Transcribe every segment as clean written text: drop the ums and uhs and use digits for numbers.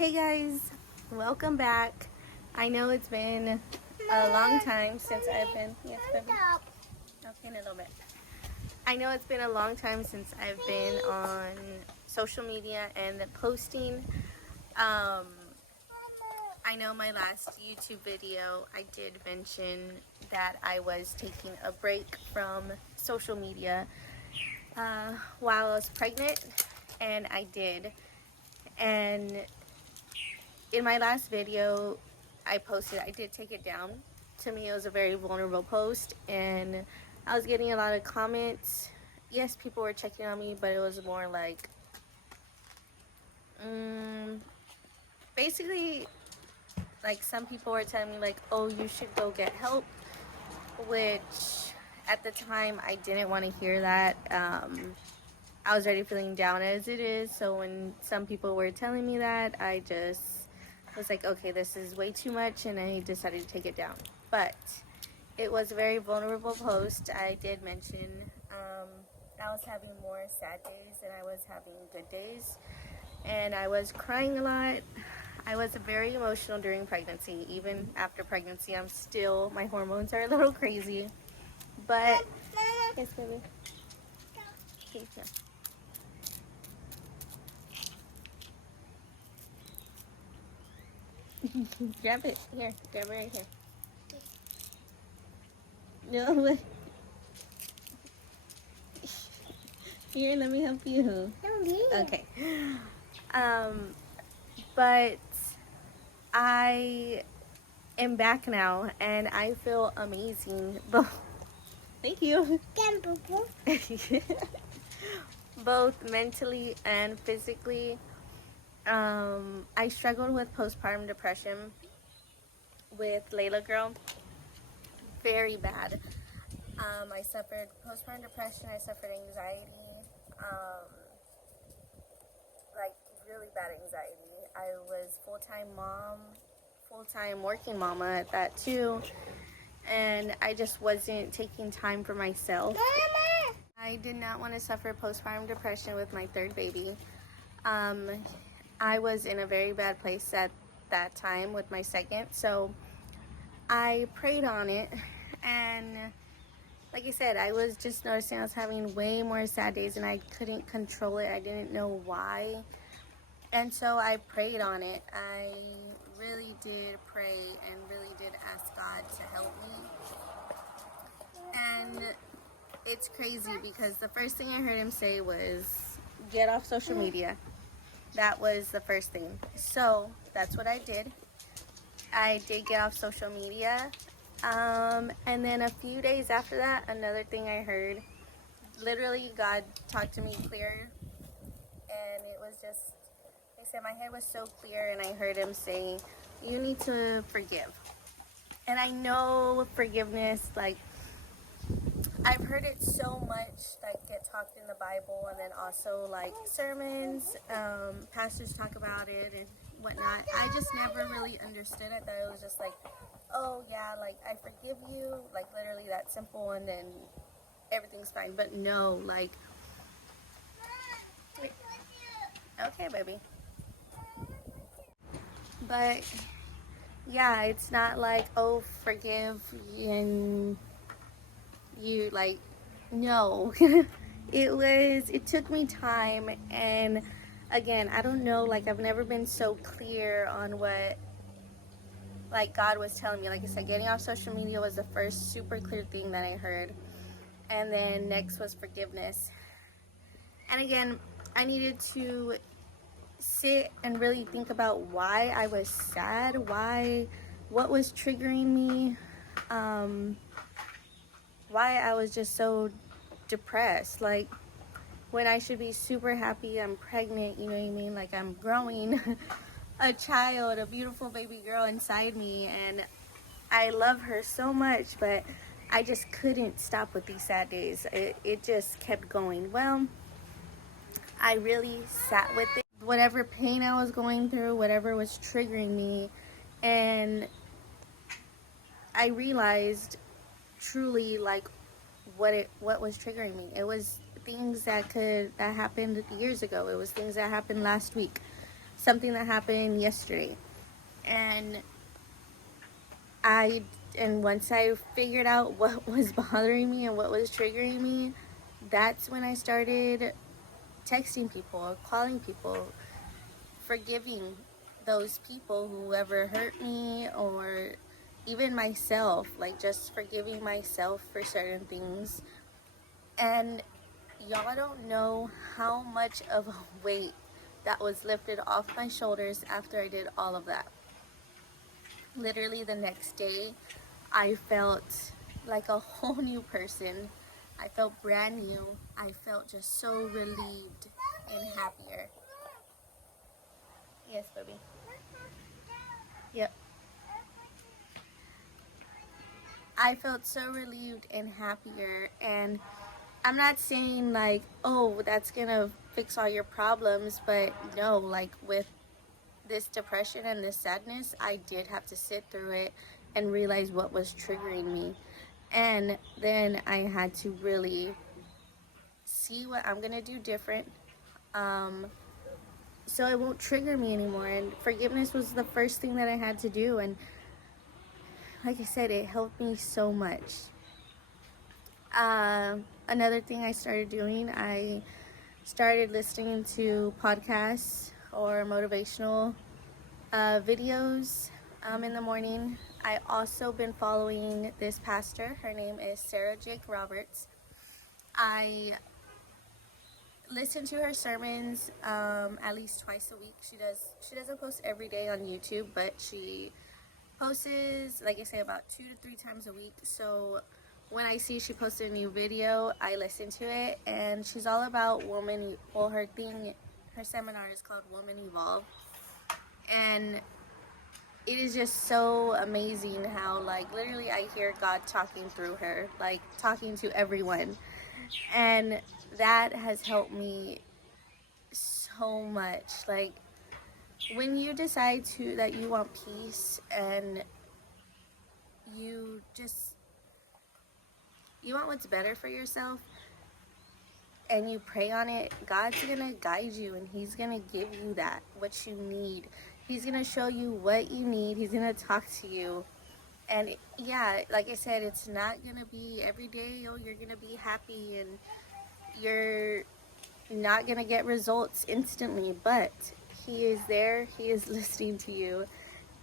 Hey guys, welcome back. I know it's been a long time since I've been, yes baby, okay, in a little bit. I know it's been a long time since I've been on social media and posting. I know my last YouTube video I did mention that I was taking a break from social media while I was pregnant, and I did. And in my last video I posted, I did take it down. To me, it was a very vulnerable post, and I was getting a lot of comments. Yes, people were checking on me, but it was more like, basically, like some people were telling me like, oh, you should go get help, which at the time I didn't want to hear that. I was already feeling down as it is, so when some people were telling me that, I just was like, okay, this is way too much, and I decided to take it down. But it was a very vulnerable post. I did mention I was having more sad days than I was having good days, and I was crying a lot. I was very emotional during pregnancy. Even after pregnancy, my hormones are a little crazy. But, yes, baby. Okay, yeah. Grab it. Here, grab it right here. No, here, let me help you. Okay. But I am back now, and I feel amazing. Thank you. Both mentally and physically. I struggled with postpartum depression with Layla girl. Very bad. I suffered postpartum depression. I suffered anxiety. Like really bad anxiety. I was full-time mom, full-time working mama at that too. And I just wasn't taking time for myself. Mama! I did not want to suffer postpartum depression with my third baby. I was in a very bad place at that time with my second, so I prayed on it, and like I said, I was just noticing I was having way more sad days, and I couldn't control it. I didn't know why, and so I prayed on it. I really did pray and really did ask God to help me. And it's crazy because the first thing I heard him say was, get off social media. That was the first thing. So that's what I did. I did get off social media. And then a few days after that, another thing I heard, literally God talked to me clear. And it was just, like I said, my head was so clear, and I heard him say, you need to forgive. And I know forgiveness, like, I've heard it so much, like, get talked in the Bible, and then also, like, sermons, pastors talk about it and whatnot. I just never really understood it, that it was just like, oh, yeah, like, I forgive you, like, literally that simple, and then everything's fine. But no, like, okay, baby. But, yeah, it's not like, oh, forgive, and you, like, no. It took me time, and again, I don't know, like, I've never been so clear on what, like, God was telling me. Like I said, getting off social media was the first super clear thing that I heard, and then next was forgiveness. And again, I needed to sit and really think about why I was sad, what was triggering me, why I was just so depressed. Like, when I should be super happy, I'm pregnant, you know what I mean? Like, I'm growing a child, a beautiful baby girl inside me, and I love her so much, but I just couldn't stop with these sad days. It just kept going. Well, I really sat with it, whatever pain I was going through, whatever was triggering me, and I realized truly, like, what was triggering me. It was things that happened years ago. It was things that happened last week. something that happened yesterday. And I and once I figured out what was bothering me and what was triggering me, that's when I started texting people, calling people, forgiving those people who ever hurt me, or even myself, like just forgiving myself for certain things. And y'all don't know how much of a weight that was lifted off my shoulders after I did all of that. Literally the next day, I felt like a whole new person. I felt brand new. I felt just so relieved and happier. Yes, baby. Yep. I felt so relieved and happier. And I'm not saying like, oh, that's gonna fix all your problems, but no, like with this depression and this sadness, I did have to sit through it and realize what was triggering me. And then I had to really see what I'm gonna do different, um, so it won't trigger me anymore. And forgiveness was the first thing that I had to do. And like I said, it helped me so much. Another thing I started doing, I started listening to podcasts or motivational videos in the morning. I also been following this pastor. Her name is Sarah Jake Roberts. I listen to her sermons at least twice a week. She doesn't post every day on YouTube, but she posts, like I say, about 2 to 3 times a week. So when I see she posted a new video, I listen to it. And she's all about woman. Well, her seminar is called Woman Evolve, and it is just so amazing how, like, literally I hear God talking through her, like talking to everyone. And that has helped me so much. Like, when you decide that you want peace, and you just, you want what's better for yourself, and you pray on it, God's gonna guide you, and He's gonna give you that, what you need. He's gonna show you what you need. He's gonna talk to you. And yeah, like I said, it's not gonna be every day, oh, you're gonna be happy, and you're not gonna get results instantly, but He is there. He is listening to you.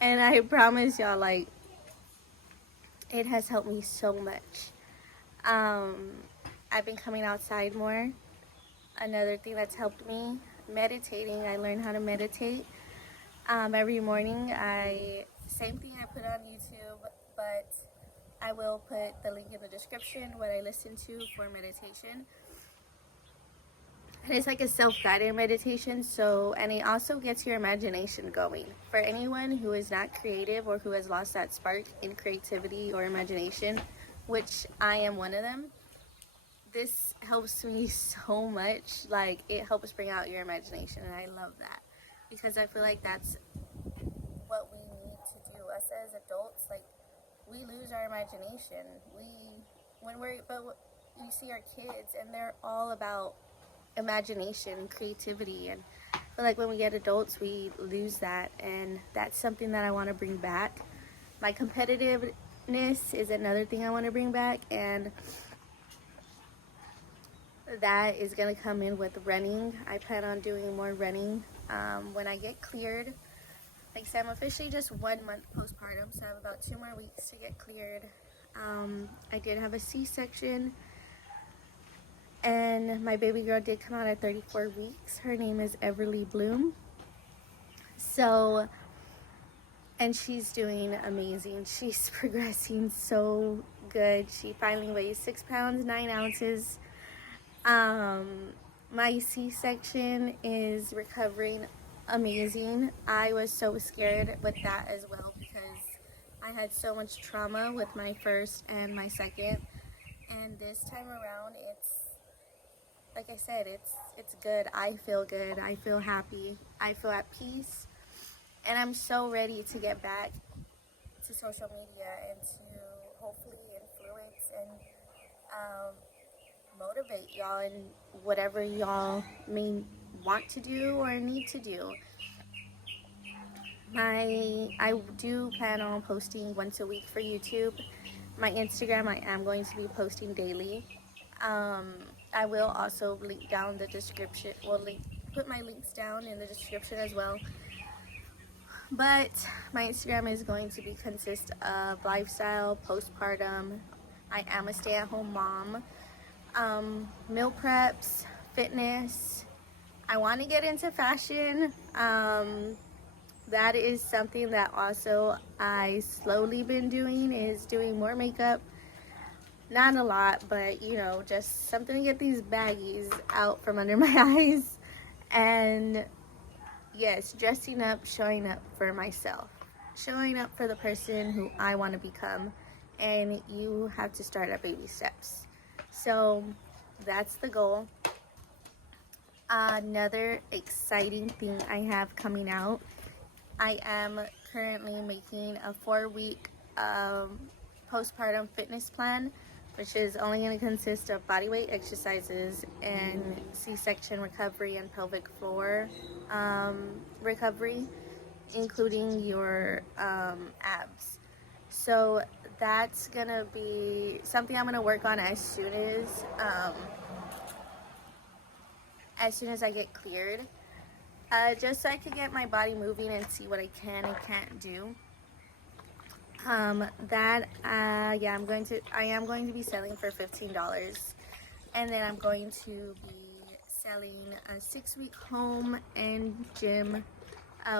And I promise y'all, like, it has helped me so much. I've been coming outside more. Another thing that's helped me, meditating. I learned how to meditate every morning. Same thing I put on YouTube, but I will put the link in the description, what I listen to for meditation. And it's like a self-guided meditation, and it also gets your imagination going. For anyone who is not creative or who has lost that spark in creativity or imagination, which I am one of them, this helps me so much. Like, it helps bring out your imagination, and I love that, because I feel like that's what we need to do. Us as adults, like, we lose our imagination. But you see our kids, and they're all about imagination, creativity, and I feel like when we get adults, we lose that, and that's something that I want to bring back. My competitiveness is another thing I want to bring back, and that is going to come in with running. I plan on doing more running when I get cleared. Like I said, I'm officially just 1 month postpartum, so I have about 2 more weeks to get cleared. I did have a C-section, and my baby girl did come out at 34 weeks. Her name is Everly Bloom. So, and she's doing amazing. She's progressing so good. She finally weighs 6 pounds, 9 ounces. My C-section is recovering amazing. I was so scared with that as well, because I had so much trauma with my first and my second. And this time around, it's, like I said, it's good. I feel good. I feel happy. I feel at peace. And I'm so ready to get back to social media and to hopefully influence and motivate y'all in whatever y'all may want to do or need to do. I do plan on posting once a week for YouTube. My Instagram, I am going to be posting daily. Um, I will also link down the description. Put my links down in the description as well. But my Instagram is going to be consist of lifestyle, postpartum. I am a stay-at-home mom. Meal preps, fitness. I want to get into fashion. That is something that also I slowly been doing, is doing more makeup. Not a lot, but you know, just something to get these baggies out from under my eyes. And yes, dressing up, showing up for myself, showing up for the person who I want to become. And you have to start at baby steps. So that's the goal. Another exciting thing I have coming out, I am currently making a 4-week postpartum fitness plan, which is only going to consist of bodyweight exercises and C-section recovery and pelvic floor recovery, including your abs. So that's going to be something I'm going to work on as soon as I get cleared. Just so I can get my body moving and see what I can and can't do. I am going to be selling for $15, and then I'm going to be selling a 6-week home and gym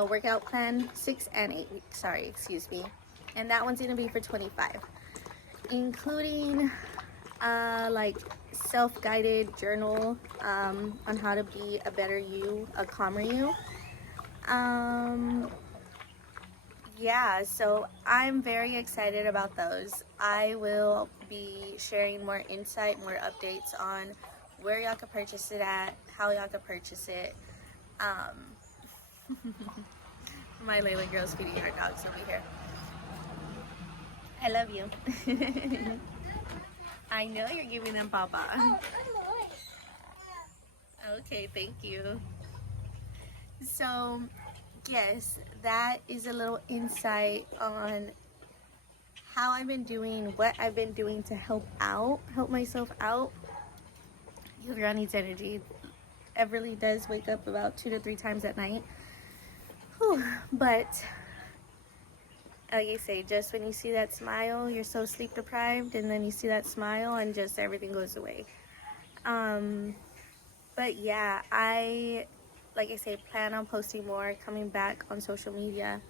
workout plan, 6 and 8 weeks. Sorry, excuse me. And that one's gonna be for $25, including like self-guided journal on how to be a better you, a calmer you. Yeah, so I'm very excited about those. I will be sharing more insight, more updates on where y'all can purchase it at, how y'all can purchase it. My Layla girl's feeding our dogs over here. I love you. I know you're giving them papa. Okay, thank you. So, yes, that is a little insight on how I've been doing, what I've been doing to help myself out. Your girl needs energy. Everly does wake up about 2 to 3 times at night. Whew. But like I say, just when you see that smile, you're so sleep deprived, and then you see that smile and just everything goes away. But yeah, like I say, plan on posting more, coming back on social media.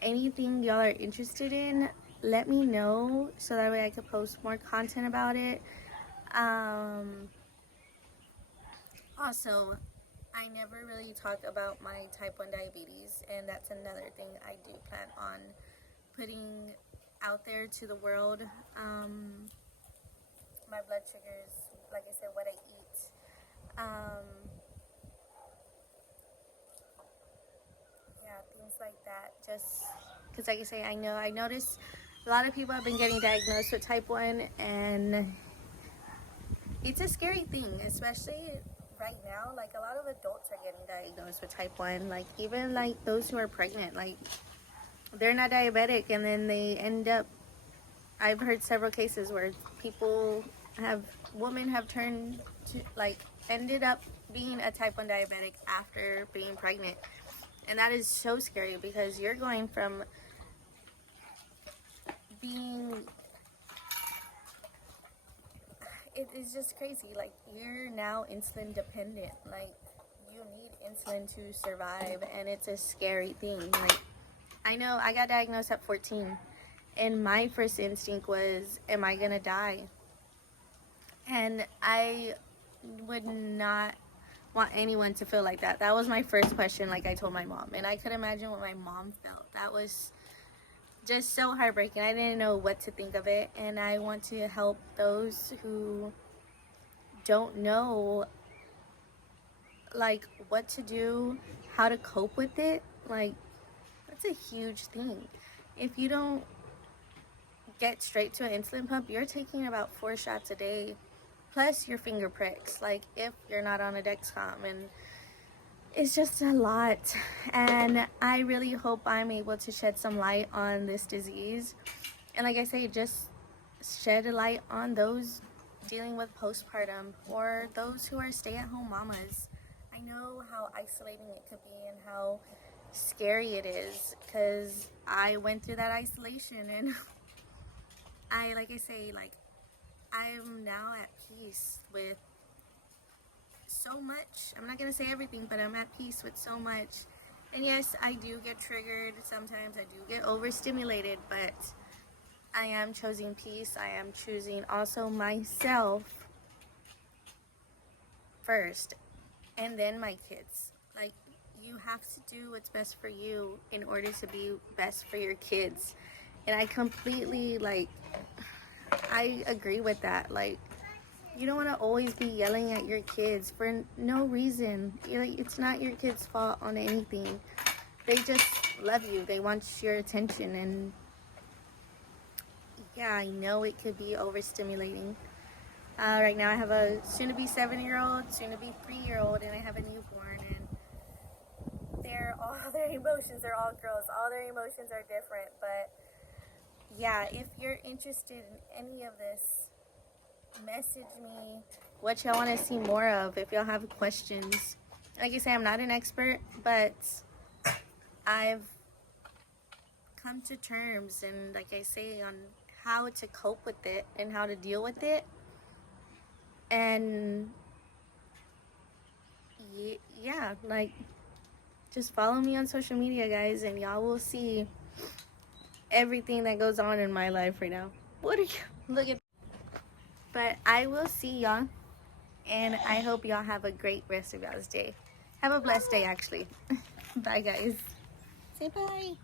Anything y'all are interested in, let me know so that way I can post more content about it. Also, I never really talk about my type 1 diabetes, and that's another thing I do plan on putting out there to the world. My blood sugars, like I said, what I eat. Yeah, things like that. Just because, like I say, I noticed a lot of people have been getting diagnosed with type 1, and it's a scary thing, especially right now. Like, a lot of adults are getting diagnosed with type 1. Like, even like those who are pregnant, like they're not diabetic, and then they end up, I've heard several cases where women have turned to, like, ended up being a type 1 diabetic after being pregnant. And that is so scary, because you're going from being, it is just crazy. Like, you're now insulin dependent. Like, you need insulin to survive, and it's a scary thing. Like, I know I got diagnosed at 14, and my first instinct was, am I gonna die? And I would not want anyone to feel like that. That was my first question, like I told my mom. And I could imagine what my mom felt. That was just so heartbreaking. I didn't know what to think of it. And I want to help those who don't know, like, what to do, how to cope with it. Like, that's a huge thing. If you don't get straight to an insulin pump, you're taking about 4 shots a day, plus your finger pricks, like if you're not on a Dexcom. And it's just a lot, and I really hope I'm able to shed some light on this disease. And like I say, just shed a light on those dealing with postpartum or those who are stay-at-home mamas. I know how isolating it could be and how scary it is, because I went through that isolation, and like I say, like, I'm now at peace with so much. I'm not gonna say everything, but I'm at peace with so much. And yes, I do get triggered sometimes. I do get overstimulated, but I am choosing peace. I am choosing also myself first, and then my kids. Like, you have to do what's best for you in order to be best for your kids. And I completely, like, I agree with that. Like, you don't want to always be yelling at your kids for no reason. Like, it's not your kids' fault on anything. They just love you. They want your attention. And yeah, I know it could be overstimulating. Right now I have a soon-to-be 7-year-old, soon-to-be 3-year-old, and I have a newborn. And all their emotions are all girls. All their emotions are different. But yeah, if you're interested in any of this, message me what y'all want to see more of. If y'all have questions, like I say, I'm not an expert, but I've come to terms, and like I say, on how to cope with it and how to deal with it. And yeah, like, just follow me on social media, guys, and y'all will see everything that goes on in my life right now. What are you look at? But I will see y'all, and I hope y'all have a great rest of y'all's day. Have a blessed day, actually. Bye, guys. Say bye.